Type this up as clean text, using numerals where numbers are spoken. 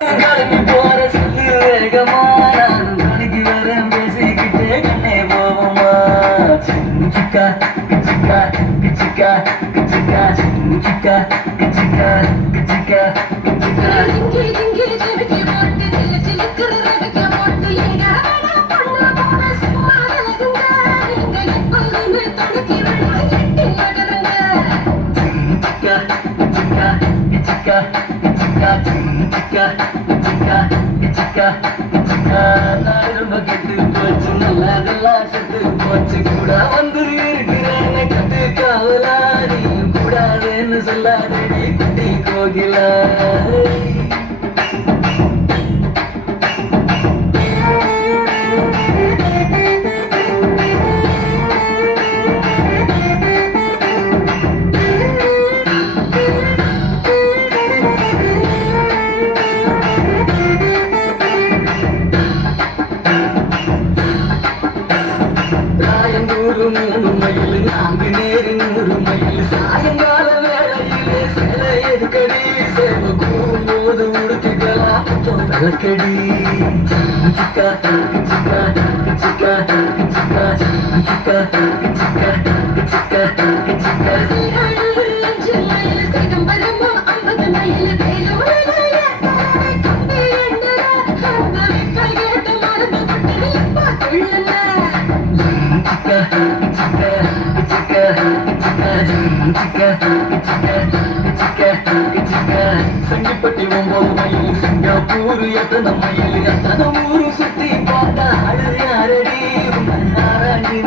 கிளம்பி போற சொல்லு வேகமா நானும் துணைக்கு வரேன் பேசிக்கிட்டே கண்ணே போவோமா சிக்கா கிச்சிக்கா கிச்சிக்கா கிச்சிக்கா சிக்கா கிச்சிக்கா கிச்சிக்கா கிச்சிக்கா கெட்டு போச்சு நல்லதெல்லாம் செத்து போச்சு கூட வந்து இருக்கிறான கட்டு காவலாரியும் கூடாதுன்னு சொல்லாதடி குட்டி கோகிலா மயில் நான்கு நேரு 100 மயில் சாயங்கால வேளையிலே சில எதுக்கடி சேவ கூறும்போது உடுத்திக்கலாம் விளக்கடி சிக்கா சிக்கா சிக்கா சிக்கா சிக்கா சிக்கா சிக்கா சங்கிப்பட்டி 9 மைல் சிங்கப்பூர் எத்தனை மைல் எத்தனை ஊரு சுத்தி பார்த்தா அழுது யாரடி நாராயணி